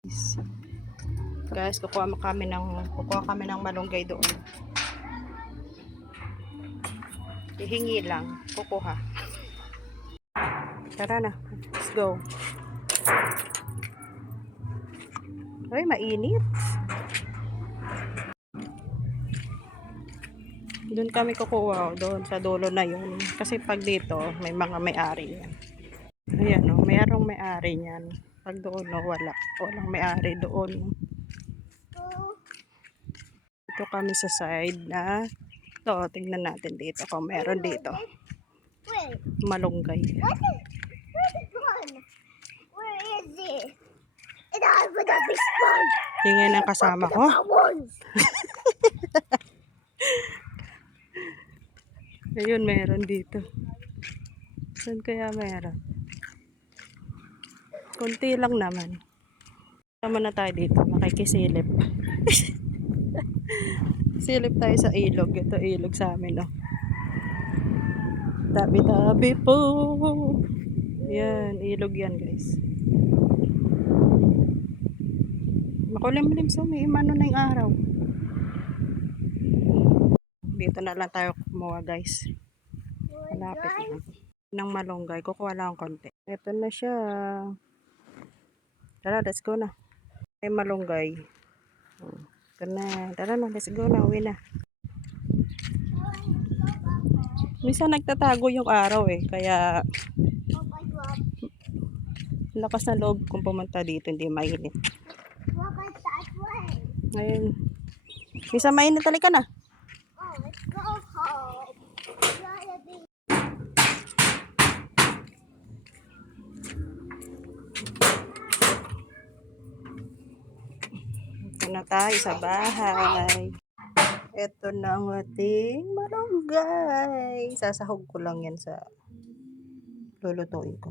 Guys, kukuha kami ng malunggay doon. Hihingi lang, kukuha. Tara na, let's go. Ay, mainit. Doon kami kukuha, doon sa dulo na yun. Kasi pag dito, may mga may-ari yan. Ayan o, mayroong may-ari niyan. Pag doon, no, walang may-ari doon. Ito kami sa side na ito, tingnan natin dito kung meron dito. Malunggay. Where is it? And I would have respond. Tingnan ang kasama ko. Ayun, meron dito. Saan kaya meron? Kunti lang naman. Tama na tayo dito, makikisilip. Silip tayo sa ilog. Ito ilog sa amin, no? Tabi-tabi po. Yan, ilog yan, guys. Makulimlim sa may imano na yung araw. Dito na lang tayo kumuha, guys. Malapit lang. Ng malunggay, kukuha lang konti. Ito na siya. Tara, let's go na. Ay, malunggay. Ito na. Tara na, let's go na. Uwi na. Minsan nagtatago yung araw eh. Kaya lakas na loob kung pumunta dito. Hindi mainit. Ngayon. Minsan mainit talaga na. Oh, let's go home. Ito na tayo sa bahay. Ito na ang ating malunggay. Sasahog ko lang yan sa lulutuin ko.